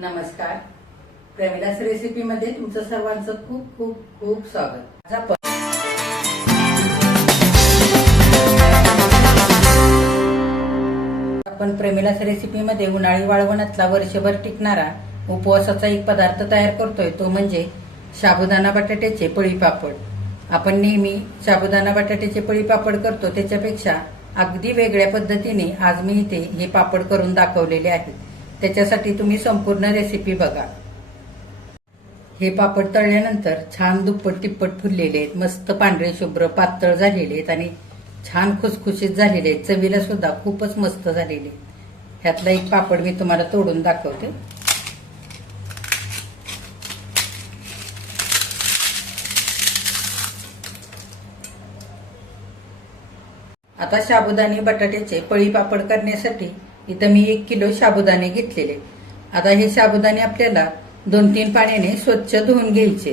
नमस्कार. प्रमिलास रेसिपी मध्ये तुमचं सर्वांचं खूप खूप खूप स्वागत. आपण प्रमिलास रेसिपी मध्ये उन्हाळी वाळवणातला वर्षभर टिकणारा उपवासाचा एक पदार्थ तयार करतोय, तो म्हणजे साबुदाणा बटाट्याचे पळी पापड. आपण नेहमी साबुदाणा बटाट्याचे पळी पापड करतो, त्याच्यापेक्षा अगदी वेगळ्या पद्धतीने आज मी इथे हे पापड करून दाखवलेले आहेत. त्याच्यासाठी तुम्ही संपूर्ण रेसिपी बघा. हे पापड तळल्यानंतर छान दुप्पट तिप्पट फुललेले आहेत, मस्त पांढरे शुभ्र पातळ झालेले आहेत आणि छान खुसखुशीत झालेले आहेत. चवीला सुद्धा खूपच मस्त झालेले. ह्यातला एक पापड मी तुम्हाला तोडून दाखवते. आता साबुदाणे बटाट्याचे पळी पापड करण्यासाठी इथं मी 1 किलो साबुदाणे घेतलेले. आता हे साबुदाणे आपल्याला 2-3 पाण्याने स्वच्छ धुवून घ्यायचे.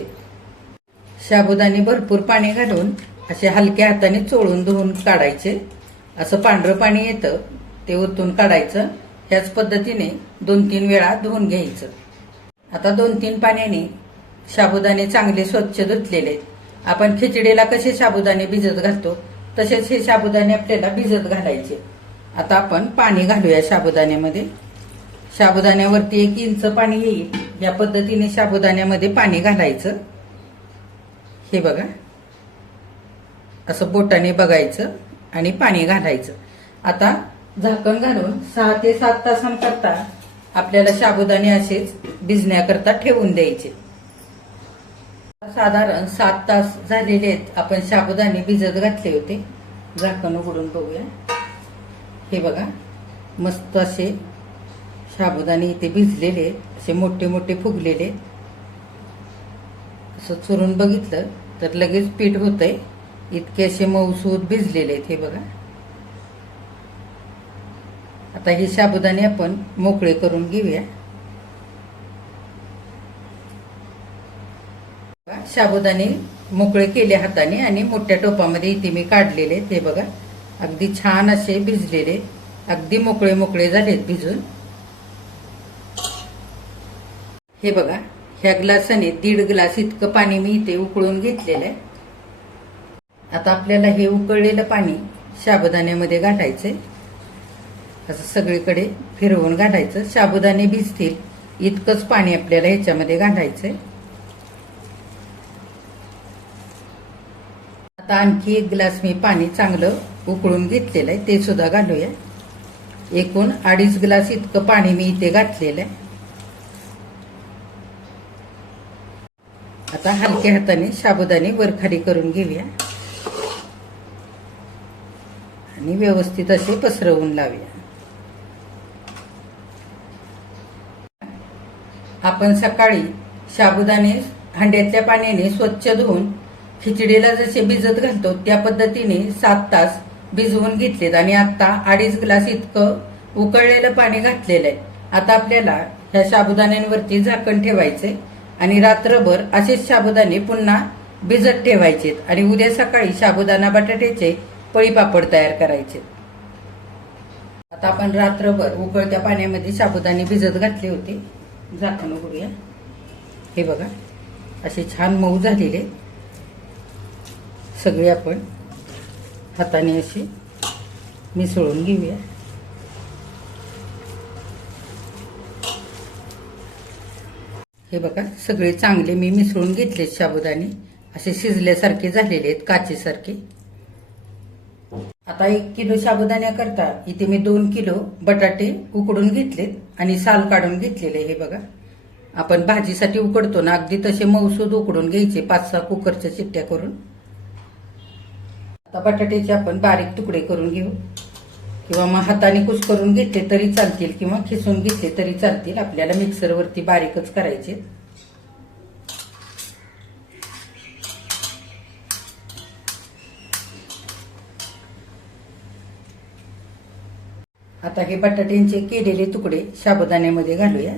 साबुदाणे भरपूर पाणी घालून असे हलक्या हाताने चोळून धुवून काढायचे. असं पांढरं पाणी येतं ते ओतून काढायचं. ह्याच पद्धतीने 2-3 वेळा धुवून घ्यायचं. आता 2-3 पाण्याने साबुदाणे चांगले स्वच्छ धुतलेले. आपण खिचडीला कसे साबुदाणे भिजत घालतो तसेच हे साबुदाणे आपल्याला भिजत घालायचे. आता आपण पाणी घालूया साबुदाण्यामध्ये. साबुदाण्यावरती 1 इंच पाणी येईल या पद्धतीने साबुदाण्यामध्ये पाणी घालायचं. हे बघा, असं बोटाने बघायचं आणि पाणी घालायचं. आता झाकण घालून 6 ते 7 तासांकरता आपल्याला साबुदाणे असेच भिजण्याकरता ठेवून द्यायचे. साधारण 7 तास झालेले आहेत. आपण साबुदाणे भिजत घातले होते. झाकण उघडून बघूया. हे बघा, मस्त असे साबुदाणे इथे भिजलेले, असे मोठे मोठे फुगलेले. असं चुरून बघितलं तर लगेच पीठ होतंय, इतके असे मऊसूत भिजलेले आहेत. हे बघा. आता हे साबुदाणे आपण मोकळे करून घेऊया. साबुदाणे मोकळे केले हाताने आणि मोठ्या टोपामध्ये इथे मी काढलेले. ते बघा, अगदी छान असे भिजलेले, अगदी मोकळे मोकळे झालेत भिजून. हे बघा, ह्या ग्लासाने 1.5 ग्लास इतकं पाणी मी इथे उकळून घेतलेलं आहे. आता आपल्याला हे उकळलेलं पाणी साबुदाण्यामध्ये घालायचंय. असं सगळीकडे फिरवून घालायचं. साबुदाणे भिजतील इतकंच पाणी आपल्याला ह्याच्यामध्ये घालायचंय. आता आणखी 1 ग्लास मी पाणी चांगलं उकळून घेतलेलं आहे, ते सुद्धा घालूया. एकूण 2.5 ग्लास इतकं पाणी मी इथे घातलेलं आहे. आता हलक्या हाताने साबुदाणे वरखाली करून घेऊया आणि व्यवस्थित असे पसरवून लावूया. आपण सकाळी साबुदाणे हांड्यातल्या पाण्याने स्वच्छ धुवून खिचडीला जसे भिजत घालतो त्या पद्धतीने 7 तास भिजवून घेतलेत आणि आता 2.5 ग्लास इतकं उकळलेलं पाणी घातलेलं आहे. आता आपल्याला ह्या साबुदाण्यांवरती झाकण ठेवायचे आणि रात्रभर असेच साबुदाणे पुन्हा भिजत ठेवायचे आणि उद्या सकाळी साबुदाणा बटाट्याचे पळी पापड तयार करायचे. आता आपण रात्रभर उकळत्या पाण्यामध्ये साबुदाणे भिजत घातले होते. झाकण उघडूया. हे बघा, असे छान मऊ झालेले सगळे आपण हाताने असे मिसळून घेऊया. हे बघा, सगळे चांगले मी मिसळून घेतले. साबुदाणे असे शिजल्यासारखे झालेले आहेत, काचेसारखे. आता 1 किलो साबुदाण्याकरता इथे मी 2 किलो बटाटे उकडून घेतलेत आणि साल काढून घेतलेले. हे बघा, आपण भाजीसाठी उकडतो ना, अगदी तसे मऊसूद उकडून घ्यायचे 5-6 कुकरच्या शिट्ट्या करून. आता बटाट्याचे आपण बारीक तुकडे करून घेऊ, किंवा मग हाताने कुस करून घेतले तरी चालतील किंवा खिसून घेतले तरी चालतील. आपल्याला मिक्सरवरती बारीकच करायचे. आता हे बटाट्यांचे केलेले तुकडे साबुदाण्यामध्ये घालूया.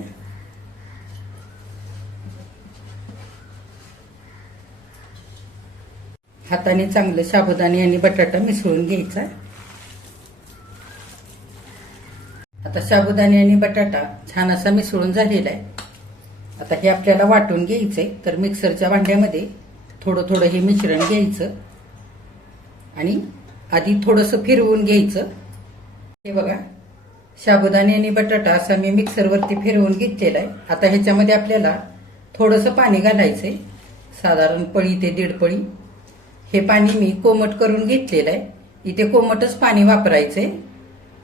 हाताने चांगलं साबुदाणे आणि बटाटा मिसळून घ्यायचा. आता साबुदाणे आणि बटाटा छान असा मिसळून झालेला आहे. आता हे आपल्याला वाटून घ्यायचंय, तर मिक्सरच्या भांड्यामध्ये थोडं थोडं हे मिश्रण घ्यायचं आणि आधी थोडंसं फिरवून घ्यायचं. हे बघा, साबुदाणे आणि बटाटा असा मी मिक्सरवरती फिरवून घेतलेला आहे. आता ह्याच्यामध्ये आपल्याला थोडंसं पाणी घालायचंय, साधारण पळी ते 1.5 पळी. हे पाणी मी कोमट करून घेतलेलं आहे. इथे कोमटच पाणी वापरायचंय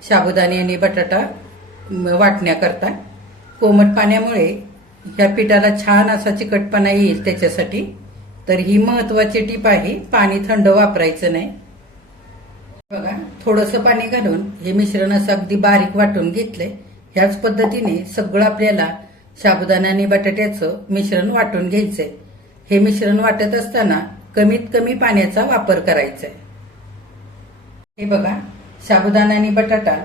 साबुदाणे आणि बटाटा वाटण्याकरता. कोमट पाण्यामुळे ह्या पिठाला छान असा चिकटपणा येईल त्याच्यासाठी. तर ही महत्वाची टीप आहे, पाणी थंड वापरायचं नाही. बघा, थोडंसं पाणी घालून हे मिश्रण असं अगदी बारीक वाटून घेतलंय. ह्याच पद्धतीने सगळं आपल्याला साबुदाणा आणि बटाट्याचं मिश्रण वाटून घ्यायचंय. हे मिश्रण वाटत असताना कमीत कमी पाण्याचा वापर करायचा आहे. हे बघा, साबुदाणा आणि बटाटा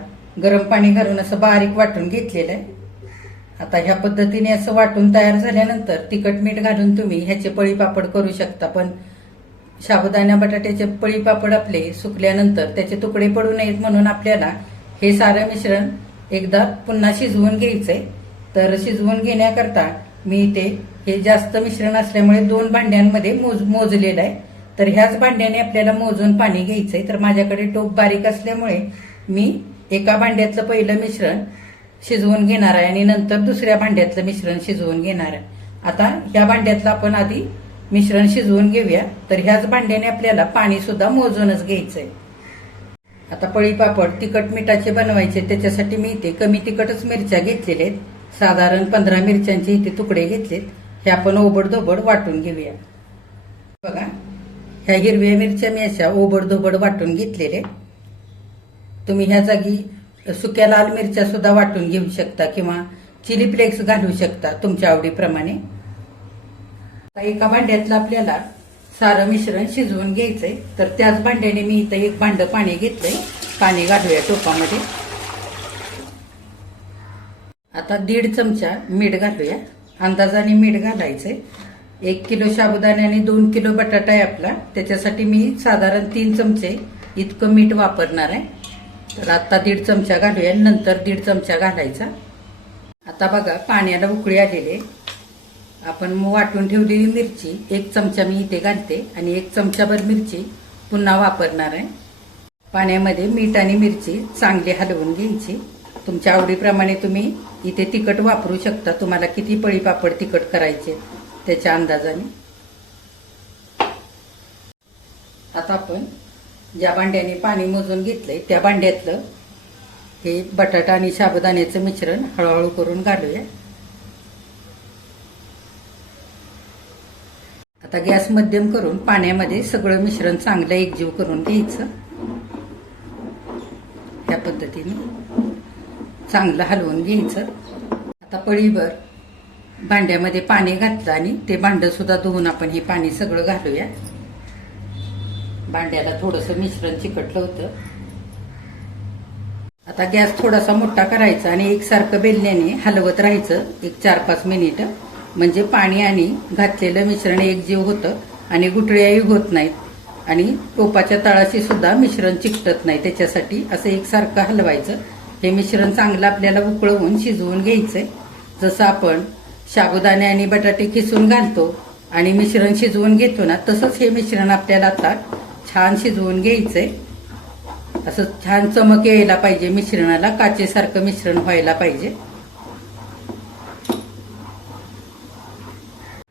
गरम पाणी घालून असं बारीक वाटून घेतलेलं आहे. आता ह्या पद्धतीने असं वाटून तयार झाल्यानंतर तिखट मीठ घालून तुम्ही ह्याचे पळी पापड करू शकता. पण साबुदाणा बटाट्याचे पळी पापड आपले सुकल्यानंतर त्याचे तुकडे पडू नयेत म्हणून आपल्याला हे सारं मिश्रण एकदा पुन्हा शिजवून घ्यायचंय. तर शिजवून घेण्याकरता मी इथे हे जास्त मिश्रण असल्यामुळे 2 भांड्यांमध्ये मोजलेलं आहे. तर ह्याच भांड्याने आपल्याला मोजून पाणी घ्यायचंय. तर माझ्याकडे टोप बारीक असल्यामुळे मी एका भांड्यातलं पहिलं मिश्रण शिजवून घेणार आहे आणि नंतर दुसऱ्या भांड्यातलं मिश्रण शिजवून घेणार आहे. आता ह्या भांड्यातलं आपण आधी मिश्रण शिजवून घेऊया. तर ह्याच भांड्याने आपल्याला पाणी सुद्धा मोजूनच घ्यायचंय. आता पळी पापड तिखट मिठाचे बनवायचे, त्याच्यासाठी मी इथे कमी तिखटच मिरच्या घेतलेल्या आहेत. साधारण 15 मिरच्यांचे इथे तुकडे घेतलेत. हे आपण ओबडधोबड वाटून घेऊया. बघा, ह्या हिरव्या मिरच्या मी अशा ओबडधोबड वाटून घेतलेल्या. तुम्ही ह्या जागी सुक्या लाल मिरच्या सुद्धा वाटून घेऊ शकता किंवा चिली फ्लेक्स घालू शकता तुमच्या आवडीप्रमाणे. एका भांड्यातलं आपल्याला सारं मिश्रण शिजवून घ्यायचंय. तर त्याच भांड्याने मी इथं 1 भांड पाणी घेतलंय. पाणी घालूया टोपामध्ये. आता 1.5 चमचा मीठ घालूया. अंदाजाने मीठ घालायचंय. 1 किलो साबुदाणे आणि 2 किलो बटाटा आहे आपला, त्याच्यासाठी मी साधारण 3 चमचे इतकं मीठ वापरणार आहे. तर आता 1.5 चमचा घालूया, नंतर 1.5 चमचा घालायचा. आता बघा, पाण्याला उकळी आलेले. आपण वाटून ठेवलेली मिरची 1 चमचा मी इथे घालते आणि 1 चमचाभर मिरची पुन्हा वापरणार आहे. पाण्यामध्ये मीठ आणि मिरची चांगली हलवून घ्यायची. तुमच्या आवडीप्रमाणे तुम्ही इथे तिखट वापरू शकता. तुम्हाला किती पळी पापड तिखट करायचे त्याच्या अंदाजाने. आता आपण ज्या भांड्याने पाणी मोजून घेतलंय त्या भांड्यातलं हे बटाटा आणि साबुदाण्याचं मिश्रण हळूहळू करून घालूया. आता गॅस मध्यम करून पाण्यामध्ये सगळं मिश्रण चांगलं एकजीव करून घ्यायचं. या पद्धतीने चांगलं हलवून घ्यायचं. आता पळीभर भांड्यामध्ये पाणी घातलं आणि ते भांडं सुद्धा धुवून आपण हे पाणी सगळं घालूया. भांड्याला थोडंसं मिश्रण चिकटलं होतं. आता गॅस थोडासा मोठा करायचा आणि एकसारखं बेलण्याने हलवत राहायचं 4-5 मिनिटं. म्हणजे पाणी आणि घातलेलं मिश्रण एकजीव होतं आणि गुठळ्याही होत नाहीत आणि टोपाच्या तळाशी सुद्धा मिश्रण चिकटत नाही. त्याच्यासाठी असं एकसारखं हलवायचं. हे मिश्रण चांगलं आपल्याला उकळवून शिजवून घ्यायचंय. जसं आपण साबुदाणे आणि बटाटे किसून घालतो आणि मिश्रण शिजवून घेतो ना, तसंच हे मिश्रण आपल्याला आता छान शिजवून घ्यायचंय. असं छान चमक यायला पाहिजे मिश्रणाला, काचेसारखं मिश्रण व्हायला पाहिजे.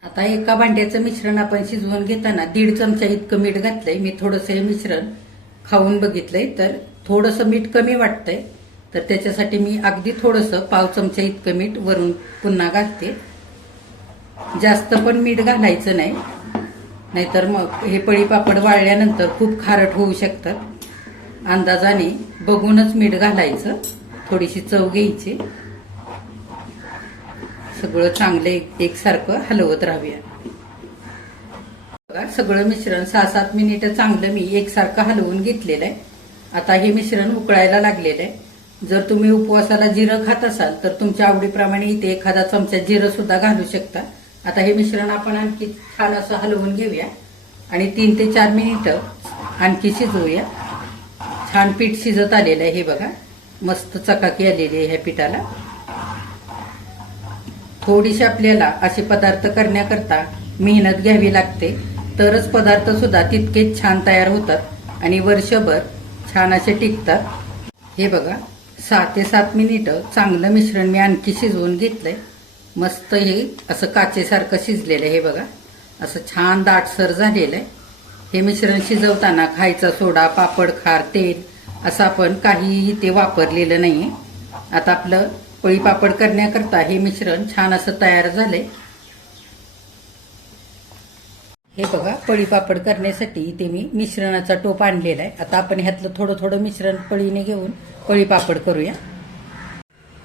आता एका भांड्याचं मिश्रण आपण शिजवून घेताना 1.5 चमचा इतकं मीठ घातलंय. मी थोडंसं हे मिश्रण खाऊन बघितलंय तर थोडंसं मीठ कमी वाटतंय. तर त्याच्यासाठी मी अगदी थोडंसं 1/2 चमचा इतकं मीठ वरून पुन्हा घालते. जास्त पण मीठ घालायचं नाही, नाहीतर मग हे पळी पापड वाळल्यानंतर खूप खारट होऊ शकतात. अंदाजाने बघूनच मीठ घालायचं. थोडीशी चव घ्यायची. सगळं चांगलं एकसारखं हलवत राहूया. बघा, सगळं मिश्रण 6-7 मिनिटं चांगलं मी एकसारखं हलवून घेतलेलं आहे. आता हे मिश्रण उकळायला लागलेलं आहे. जर तुम्ही उपवासाला जिरं खात असाल तर तुमच्या आवडीप्रमाणे इथे एखादा चमचा जिरं सुद्धा घालू शकता. आता हे मिश्रण आपण आणखी छान असं हलवून घेऊया आणि 3 ते 4 मिनिटं आणखी शिजवूया. छान पीठ शिजत आलेलं आहे. हे बघा, मस्त चकाकी आलेली आहे ह्या पिठाला. थोडीशी आपल्याला असे पदार्थ करण्याकरता मेहनत घ्यावी लागते, तरच पदार्थ सुद्धा तितकेच छान तयार होतात आणि वर्षभर छान असे टिकतात. हे बघा 6 ते 7 मिनिटं चांगलं मिश्रण मी आणखी शिजवून घेतलंय. मस्त हे असं काचेसारखं शिजलेलं आहे. हे बघा असं छान दाटसर झालेलं आहे. हे मिश्रण शिजवताना खायचा सोडा, पापड खार, तेल असं आपण काहीही ते वापरलेलं नाहीये. आता आपलं पळी पापड करण्याकरता हे मिश्रण छान असं तयार झालंय. हे बघा पळी पापड करण्यासाठी इथे मी मिश्रणाचा टोप आणलेला आहे. आता आपण ह्यातलं थोडं थोडं मिश्रण पळीने घेऊन पळी पापड करूया.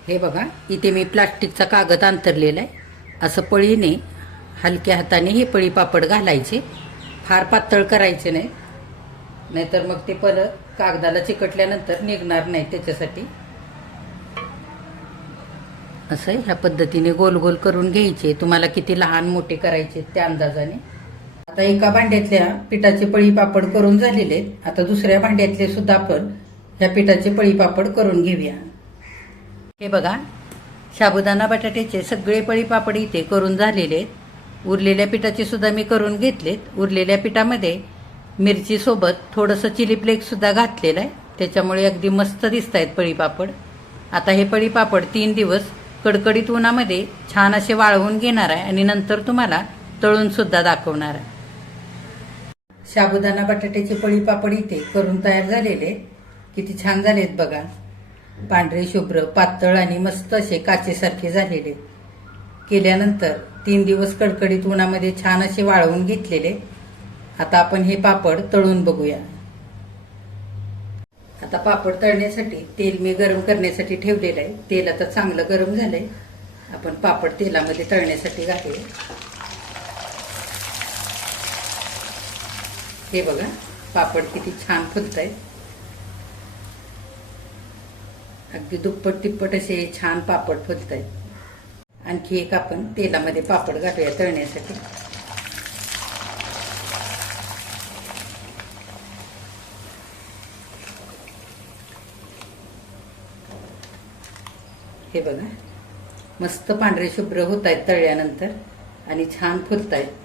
हे बघा इथे मी प्लास्टिकचा कागद अंथरलेला आहे. असं पळीने हलक्या हाताने हे पळी पापड घालायचे, फार पातळ करायचे नाही, नाहीतर मग ते परत कागदाला चिकटल्यानंतर निघणार नाही. त्याच्यासाठी असं ह्या पद्धतीने गोल गोल करून घ्यायचे. तुम्हाला किती लहान मोठे करायचे त्या अंदाजाने. आता एका भांड्यातल्या पिठाचे पळी पापड करून झालेले आहेत. आता दुसऱ्या भांड्यातले सुद्धा आपण ह्या पिठाचे पळी पापड करून घेऊया. हे बघा साबुदाणा बटाट्याचे सगळे पळी पापड इथे करून झालेले आहेत. उरलेल्या पिठाचे सुद्धा मी करून घेतलेत. उरलेल्या पिठामध्ये मिरची सोबत थोडंसं चिली फ्लेक्स सुद्धा घातलेलं आहे, त्याच्यामुळे अगदी मस्त दिसत आहेत पळी पापड. आता हे पळी पापड 3 दिवस कडकडीत उन्हामध्ये छान असे वाळवून घेणार आहे आणि नंतर तुम्हाला तळून सुद्धा दाखवणार आहे. साबुदाणा बटाट्याचे पळी पापड इथे करून तयार झालेले. किती छान झालेत बघा, पांढरे शुभ्र पातळ आणि मस्त असे काचेसारखे झालेले. केल्यानंतर 3 दिवस कडकडीत उन्हामध्ये छान असे वाळवून घेतलेले. आता आपण हे पापड तळून बघूया. आता पापड तळण्यासाठी तेल मी गरम करण्यासाठी ठेवलेलं आहे. तेल आता चांगलं गरम झालंय. आपण पापड तेलामध्ये तळण्यासाठी घालूया. हे बघा पापड किती छान फुलतायत. अगदी दुप्पट तिप्पट असे छान पापड फुलतायत. आणखी एक आपण तेलामध्ये पापड घालूया तळण्यासाठी. हे बघा मस्त पांढरे शुभ्र होत आहेत तळल्यानंतर आणि छान फुलतायत.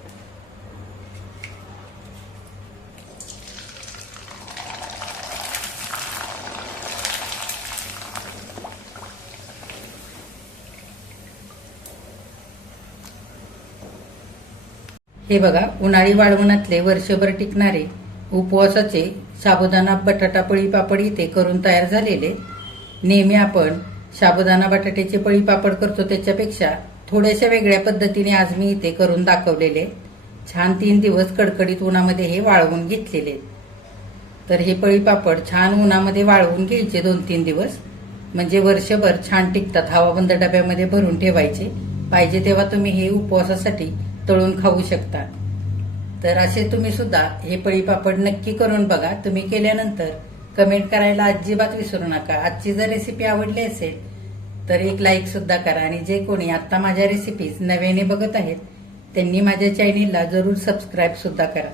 हे बघा उन्हाळी वाळवणातले वर्षभर टिकणारे उपवासाचे साबुदाणा बटाटा पळी पापड इथे करून तयार झालेले. नेहमी आपण साबुदाणा बटाट्याचे पळी पापड करतो त्याच्यापेक्षा थोड्याशा वेगळ्या पद्धतीने आज मी इथे करून दाखवलेले. छान 3 दिवस कडकडीत उन्हामध्ये हे वाळवून घेतलेले. तर हे पळी पापड छान उन्हामध्ये वाळवून घ्यायचे 2-3 दिवस, म्हणजे वर्षभर छान टिकतात. हवाबंद डब्यामध्ये भरून ठेवायचे. पाहिजे तेव्हा तुम्ही हे उपवासासाठी तळून खाऊ शकता. तर असे तुम्ही सुद्धा हे पळी पापड नक्की करून बघा. तुम्ही केल्यानंतर कमेंट करायला अजिबात विसरू नका. आजची जर रेसिपी आवडली असेल तर एक लाईक सुद्धा करा. आणि जे कोणी आता माझ्या रेसिपीज नव्याने बघत आहेत त्यांनी माझ्या चॅनेलला जरूर सबस्क्राईब सुद्धा करा.